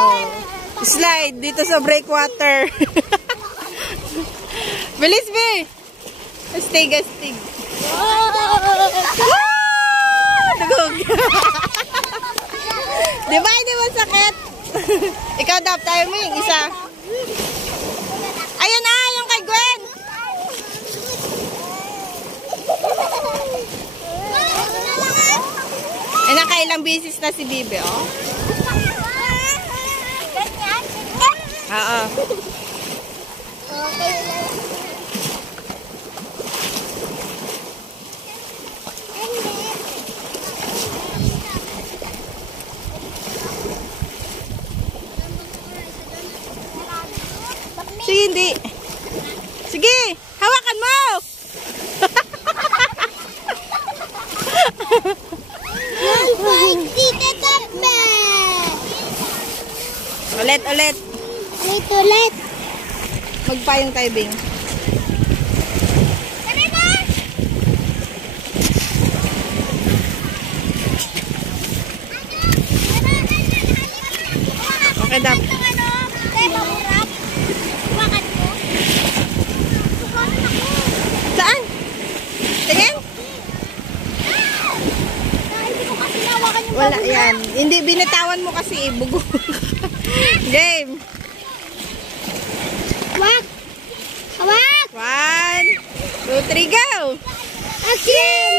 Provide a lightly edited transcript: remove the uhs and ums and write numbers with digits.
Oh. Slide dito sa breakwater. Bilis, be! Astig, astig. Dugog. Diba, hindi mo sakit? Ikaw daw, tayo mo yung isa. Ayun na, yung kay Gwen. Ay, nakailang bisis na si Bibi, oh. Oo. Sige, hindi. Sige, hawakan mo. Ulit, ulit. Ulit, ulit. Magpayong tayo, Bing. Tara na! Okay, Dap. Saan? Tingin? Wala yan. Hindi, binitawan mo kasi ibugo. Game. Hawak! Hawak! 1, 2, 3, go! Okay!